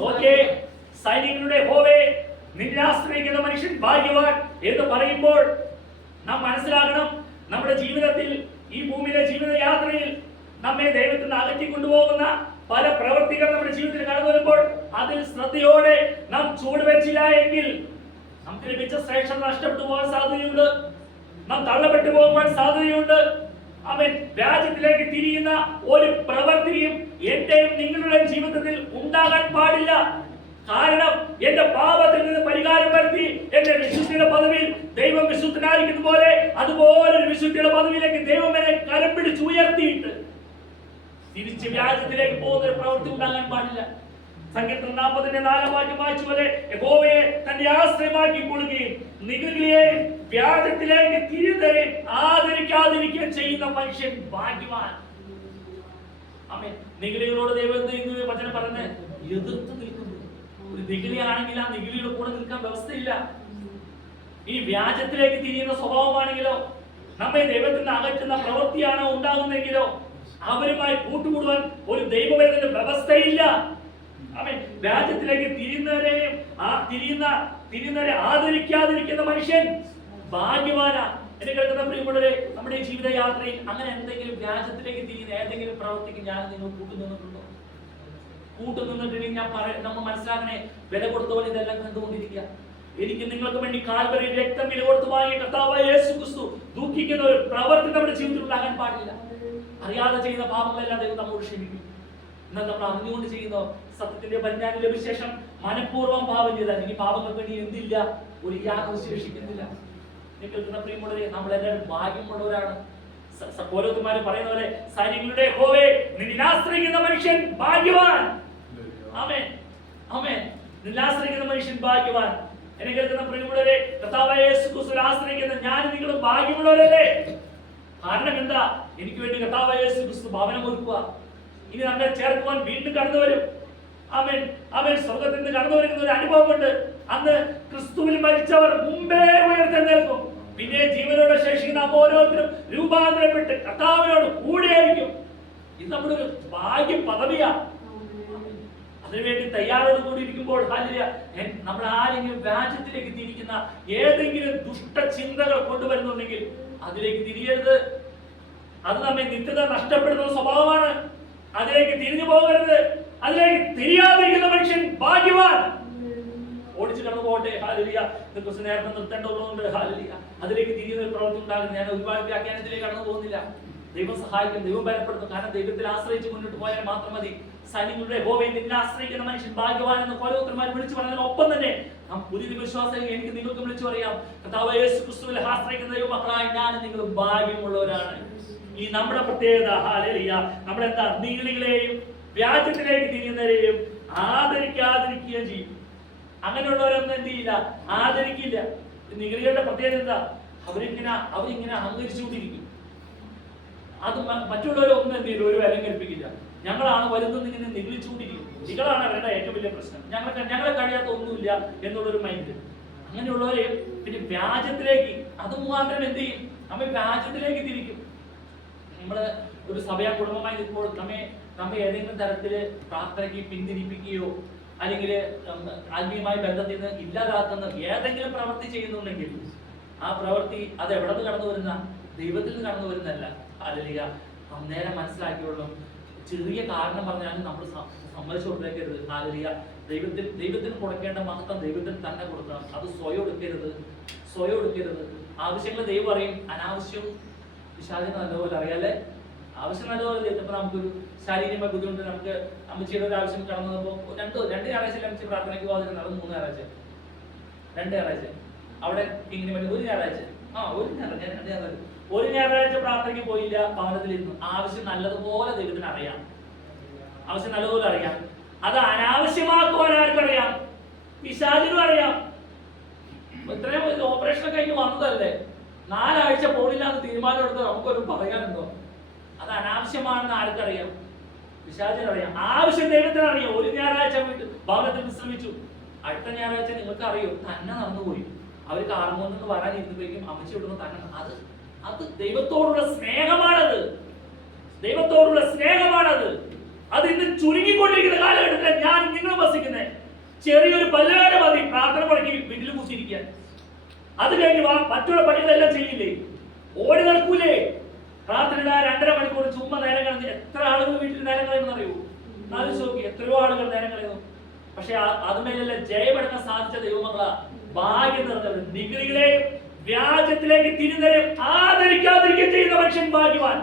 നോക്കിയേ, സൈനികരുടെ യഹോവേ നിന്നെ ആശ്രയിക്കുന്ന മനുഷ്യൻ ഭാഗ്യവാൻ എന്ന് പറയുമ്പോൾ നാം മനസ്സിലാക്കണം, നമ്മുടെ ജീവിതത്തിൽ ഈ ഭൂമിയിലെ ജീവിത യാത്രയിൽ നമ്മെ ദൈവത്തിൽ നിന്ന് അകറ്റി കൊണ്ടുപോകുന്ന പല പ്രവൃത്തികൾ നമ്മുടെ ജീവിതത്തിൽ കടന്നു വരുമ്പോൾ അതിൽ ശ്രദ്ധയോടെ നാം ചുവടുവെച്ചില്ല എങ്കിൽ നമുക്ക് ലഭിച്ച ശ്രേഷ്ഠത നഷ്ടപ്പെട്ടു പോകാൻ സാധ്യതയുണ്ട്. നാം തള്ളപ്പെട്ടു പോകുവാൻ സാധ്യതയുണ്ട്. അവൻ രാജ്യത്തിലേക്ക് തിരിയുന്ന ഒരു പ്രവൃത്തിയും എന്റെയും നിങ്ങളുടെയും ജീവിതത്തിൽ ഉണ്ടാകാൻ പാടില്ല. കാരണം എന്റെ പാപത്തിൽ നിന്ന് പരിഹാരം വരുത്തി എന്റെ വിശുദ്ധിയുടെ പദവിയിൽ ദൈവം വിശുദ്ധനായിരിക്കുന്ന പോലെ അതുപോലെ ഒരു വിശുദ്ധിയുടെ പദവിയിലേക്ക് ദൈവം എന്നെ കരം പിടിച്ച് ഉയർത്തിയിട്ട് തിരിച്ച് വ്യാജത്തിലേക്ക് പോകുന്ന ഒരു പ്രവൃത്തി ഉണ്ടാകാൻ പാടില്ല. സങ്കീർത്തനം 40-4 വാക്യം വായിച്ച പോലെ യഹോവയെ തന്റെ ആശ്രയമാക്കി കൊള്ളുകയും നിഗളിയെയും വ്യാജത്തിലേക്ക് തിരിയുന്നവരെയും ആദരിക്കാതിരിക്കുകയും ചെയ്യുന്ന മനുഷ്യൻ ഭാഗ്യവാൻ. ആമേൻ. നിഗളികളോട് ദൈവം എന്ത് ചെയ്യുന്നു? വചനം പറഞ്ഞ് എതിർത്ത് നിൽക്കുന്നു. ഒരു നിഗളിയാണെങ്കിൽ ആ നിഗളിയുടെ കൂടെ നിൽക്കാൻ വ്യവസ്ഥയില്ല. ഈ വ്യാജത്തിലേക്ക് തിരിയുന്ന സ്വഭാവമാണെങ്കിലോ നമ്മെ ദൈവത്തിൽ നിന്ന് അകറ്റുന്ന പ്രവൃത്തിയാണോ ഉണ്ടാകുന്നെങ്കിലോ അവരുമായി കൂട്ടുകൂടുവാൻ ഒരു ദൈവവേദന വ്യവസ്ഥയില്ല. അവൻ രാജ്യത്തിലേക്ക് തിരിയുന്നവരെ ആദരിക്കാതിരിക്കുന്ന മനുഷ്യൻ ഭാഗ്യവാനാ. എന്നെ കേൾക്കുന്ന പ്രിയമുള്ളവരെ, നമ്മുടെ ജീവിത യാത്രയിൽ അങ്ങനെ എന്തെങ്കിലും രാജ്യത്തിലേക്ക് തിരിയുന്ന ഏതെങ്കിലും പ്രവൃത്തിക്ക് ഞാൻ നിങ്ങൾ കൂട്ടുനിന്നിട്ടുണ്ടോ? കൂട്ടുനിന്നിട്ടുണ്ടെങ്കിൽ നമ്മൾ മനസ്സിലാക്കണേ, വില കൊടുത്തവരെ ഇതെല്ലാം കണ്ടുകൊണ്ടിരിക്കുക. എനിക്ക് നിങ്ങൾക്ക് വേണ്ടി കാൽവരിയിൽ രക്തം വില കൊടുത്തു വാങ്ങിയ കർത്താവായ യേശു ക്രിസ്തു ദുഃഖിക്കുന്ന ഒരു പ്രവൃത്തി നമ്മുടെ ജീവിതത്തിൽ ഉണ്ടാകാൻ പാടില്ല. അറിയാതെ ചെയ്യുന്ന പാപങ്ങളെല്ലാം ദൈവം നമ്മോട് ക്ഷമിക്കും. എന്നാൽ നമ്മൾ അറിഞ്ഞുകൊണ്ട് ചെയ്യുന്ന സത്യത്തിന്റെ പരിജ്ഞാനം ലഭിച്ച ശേഷം മനഃപൂർവ്വം പാപം ചെയ്താൽ ഇനി പാപങ്ങൾക്ക് വേണ്ടി എന്തില്ല, ഒരു യാതൊരു ശേഷിക്കുന്നില്ല. കേൾക്കുന്ന പ്രിയമുള്ളവരെ, നമ്മളെല്ലാവരും ഭാഗ്യമുള്ളവരാണ്. പൗരോഹിത്യന്മാര് പറയുന്ന പോലെ സൈനികരുടെ യഹോവേ നിന്നെ ആശ്രയിക്കുന്ന മനുഷ്യൻ ഭാഗ്യവാൻ. ആമേൻ, ആമേൻ. നിന്നെ ആശ്രയിക്കുന്ന മനുഷ്യൻ ഭാഗ്യവാൻ. എന്നെ കേൾക്കുന്ന പ്രിയമുള്ളവരെ, കർത്താവായ യേശു ക്രിസ്തുവിൽ ആശ്രയിക്കുന്ന ഞാൻ നിങ്ങളും ഭാഗ്യമുള്ളവരല്ലേ? കാരണം എന്താ? എനിക്ക് വേണ്ടി കർത്താവായ യേശു ക്രിസ്തു ഭവനം ഒരുക്കുക. ഇനി നമ്മെ ചേർക്കുവാൻ വീണ്ടും കടന്നു വരും. അവൻ സ്വർഗത്തിൽ നിന്ന് കടന്നു വരുന്ന ഒരു അനുഭവമുണ്ട്. അന്ന് ക്രിസ്തുവിൽ മരിച്ചവർ മുമ്പേ ഉയർത്തെഴുന്നേൽക്കും. പിന്നെ ജീവനോടെ ശേഷിക്കുന്ന നാം ഓരോരുത്തരും രൂപാന്തരപ്പെട്ട് കർത്താവിനോട് കൂടെയായിരിക്കും. ഇത് നമ്മുടെ ഒരു ഭാഗ്യ പദവിയാ. അതിനുവേണ്ടി തയ്യാറോട് കൂടി ഇരിക്കുമ്പോൾ നമ്മൾ ആരെങ്കിലും രാജ്യത്തിലേക്ക് തിരിക്കുന്ന ഏതെങ്കിലും ദുഷ്ടചിന്തകൾ കൊണ്ടുവരുന്നുണ്ടെങ്കിൽ അതിലേക്ക് തിരിയരുത്. അത് നമ്മെ നിത്യത നഷ്ടപ്പെടുന്ന സ്വഭാവമാണ്. അതിലേക്ക് തിരിഞ്ഞു പോകരുത്. അതിലേക്ക് തിരിയാതിരിക്കുന്ന മനുഷ്യൻ ഭാഗ്യവാൻ. ഓടിച്ചു കടന്നു പോകട്ടെ. ഹാലലിയ. കുറച്ച് നേരത്തെ നിർത്തേണ്ടതുകൊണ്ട് ഹാലലിയ. അതിലേക്ക് തിരിയുന്ന ഒരു പ്രവൃത്തി ഉണ്ടാകുന്നത് ഞാൻ ഒരുപാട് വ്യാഖ്യാനത്തിലേക്ക് കടന്നു പോകുന്നില്ല. ദൈവം സഹായിക്കും, ദൈവം ബലപ്പെടുത്തും. കാരണം ദൈവത്തിൽ ആശ്രയിച്ച് മുന്നോട്ട് പോയാൽ മാത്രം മതി. സൈനികരുടെ യഹോവയെ നിന്നെ ആശ്രയിക്കുന്ന മനുഷ്യൻ ഭാഗ്യവാൻ എന്ന് പൗരോഹിത്യന്മാർ വിളിച്ചു പറഞ്ഞതിനൊപ്പം തന്നെ നാം പുതിയ വിശ്വാസികൾ എനിക്ക് നിങ്ങൾക്ക് വിളിച്ചു പറയാം, കർത്താവായ യേശു ക്രിസ്തുവിൽ ആശ്രയിക്കുന്ന ദൈവമക്കളായ ഞാനും നിങ്ങൾ ഭാഗ്യമുള്ളവരാണ്. ഈ നമ്മുടെ പ്രത്യേകത ഹാലലിയ. നമ്മളെന്താ? നിഗളികളെയും വ്യാജത്തിലേക്ക് തിരിയുന്നവരെയും ആദരിക്കാതിരിക്കുകയും ചെയ്യും. അങ്ങനെയുള്ളവരൊന്നും എന്ത് ചെയ്യില്ല, ആദരിക്കില്ല. നിഗളികളുടെ പ്രത്യേകത എന്താ? അവരിങ്ങനെ അഹങ്കരിച്ചുകൊണ്ടിരിക്കും. അത് മറ്റുള്ളവരൊന്നും എന്ത് ചെയ്യില്ല, ഒരു വിലം കൽപ്പിക്കില്ല. ഞങ്ങളാണ് വരുന്നത് ഇങ്ങനെ നിഗളിച്ചുകൊണ്ടിരിക്കും. നിങ്ങളാണ് അവരുടെ ഏറ്റവും വലിയ പ്രശ്നം. ഞങ്ങളെ കഴിയാത്ത ഒന്നുമില്ല എന്നുള്ളൊരു മൈൻഡ്. അങ്ങനെയുള്ളവരെ പിന്നെ വ്യാജത്തിലേക്ക് അത് മുഖാന്തരം എന്ത് ചെയ്യും? നമ്മെ വ്യാജത്തിലേക്ക് തിരിക്കും. നമ്മള് ഒരു സഭയാ കുടുംബമായി നിൽക്കുമ്പോൾ നമ്മെ ഏതെങ്കിലും തരത്തില് പ്രാർത്ഥനയ്ക്ക് പിന്തിരിപ്പിക്കുകയോ അല്ലെങ്കിൽ ആത്മീയമായ ബന്ധത്തിൽ നിന്ന് ഇല്ലാതാക്കുന്ന ഏതെങ്കിലും പ്രവൃത്തി ചെയ്യുന്നുണ്ടെങ്കിൽ ആ പ്രവൃത്തി അത് എവിടെ നിന്ന് കടന്നു വരുന്ന? ദൈവത്തിൽ നിന്ന് കടന്നു വരുന്നതല്ല. അല്ലെങ്കിൽ നേരെ മനസ്സിലാക്കിയുള്ളൂ. ചെറിയ കാരണം പറഞ്ഞാലും നമ്മൾ സമ്മതിച്ചു കൊടുക്കരുത്. അല്ലെങ്കിൽ ദൈവത്തിന് കൊടുക്കേണ്ട മഹത്വം ദൈവത്തിന് തന്നെ കൊടുക്കണം. അത് സ്വയം എടുക്കരുത്. ആവശ്യങ്ങൾ ദൈവം അറിയും. അനാവശ്യം വിശാലിന് നല്ലപോലെ അറിയാല്ലേ? ആവശ്യം നല്ലപോലെ ചെയ്തപ്പോൾ നമുക്കൊരു ശാരീരികമായ ബുദ്ധിമുട്ട് നമുക്ക് അമ്മച്ചിയുടെ ഒരു ആവശ്യം കടന്നു വന്നപ്പോൾ രണ്ട് ഞായറാഴ്ച അമ്മച്ചി പ്രാർത്ഥനയ്ക്ക് പോകാതിരുന്നത്. അത് 3 ഞായറാഴ്ച 2 ഞായറാഴ്ച അവിടെ ഇങ്ങനെ പറ്റി. ഒരു ഞായറാഴ്ച പ്രാർത്ഥനയ്ക്ക് പോയില്ല, ഭവനത്തിലിരുന്നു. ആവശ്യം നല്ലതുപോലെ ദൈവത്തിന് അറിയാം. അത് അനാവശ്യമാക്കുവാൻ ആർക്കറിയാം? പിശാചിനും അറിയാം. ഇത്രയും ഓപ്പറേഷൻ കഴിഞ്ഞ് വന്നതല്ലേ, 4 ആഴ്ച പോണില്ലാന്ന് തീരുമാനം എടുത്ത് നമുക്കൊരു പറയാനുണ്ടോ? അത് അനാവശ്യമാണെന്ന് ആർക്കറിയാം? പിശാചിനറിയാം. ആവശ്യം ദൈവത്തിന് അറിയാം. ഒരു ഞായറാഴ്ച ഭവനത്തിൽ വിശ്രമിച്ചു, അടുത്ത ഞായറാഴ്ച നിങ്ങൾക്ക് അറിയോ തന്നെ നടന്നുപോയി. അവർ കാർമോന്ന് വരാനിരുന്നപ്പോഴേക്കും അമ്മച്ചി വിടുന്ന തന്നെ അത് ദൈവത്തോടുള്ള സ്നേഹമാണത്. അത് ഇന്ന് ചുരുങ്ങിക്കൊണ്ടിരിക്കുന്ന കാലഘട്ടത്തിൽ ഞാൻ നിങ്ങൾ വസിക്കുന്നത് ചെറിയൊരു പല്ലുവേദന മതി പ്രാർത്ഥന മുടക്കി വീട്ടിൽ കുത്തിയിരിക്കാൻ. അത് കഴിഞ്ഞ് മറ്റുള്ള പണികളെല്ലാം ചെയ്യില്ലേ, ഓടി നടക്കൂലേ? പ്രാർത്ഥനയുടെ 2.5 മണിക്കൂർ ചുമ്മാ നേരം കളഞ്ഞ് എത്ര ആളുകൾ വീട്ടിൽ നേരം കളയുമെന്ന് അറിയൂ? ആലോചിച്ച് നോക്കി, എത്രയോ ആളുകൾ നേരം കളയുന്നു. പക്ഷെ അതുമേലെല്ലാം ജയമെടുക്കാൻ സാധിച്ച ദൈവമക്കളാ, ഭാഗ്യം നിറഞ്ഞവർ. നിഗളികളെയും വ്യാജത്തിലേക്ക് തിരിഞ്ഞവരെയും ആദരിക്കാതിരിക്കുകയും ചെയ്യുന്ന മനുഷ്യൻ ഭാഗ്യവാൻ.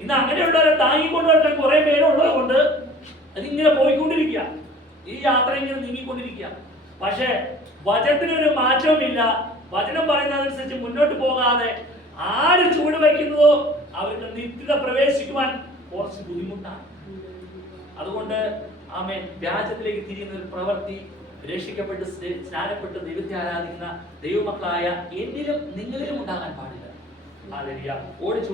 ഇന്ന് അങ്ങനെയുള്ളവരെ താങ്ങിക്കൊണ്ടുവരാൻ കുറെ പേരുള്ളത് കൊണ്ട് അതിങ്ങനെ പോയിക്കൊണ്ടിരിക്കുക, ഈ യാത്ര ഇങ്ങനെ നീങ്ങിക്കൊണ്ടിരിക്കുക. പക്ഷെ വചനത്തിനൊരു മാറ്റവുമില്ല. വചനം പറയുന്നതനുസരിച്ച് മുന്നോട്ട് പോകാതെ ആര് ചൂട് വയ്ക്കുന്നതോ അവർക്ക് നിത്യത പ്രവേശിക്കുവാൻ കുറച്ച് ബുദ്ധിമുട്ടാണ്. അതുകൊണ്ട് ആമേൻ, വ്യാജത്തിലേക്ക് തിരിയുന്ന ഒരു പ്രവൃത്തി രക്ഷിക്കപ്പെട്ട് സ്നാനപ്പെട്ട് ദൈവത്തെ ആരാധിക്കുന്ന ദൈവമക്കളായ എന്നിലും നിങ്ങളിലും ഉണ്ടാകാൻ പാടില്ല. ഹല്ലേലൂയ. ഓടിച്ചു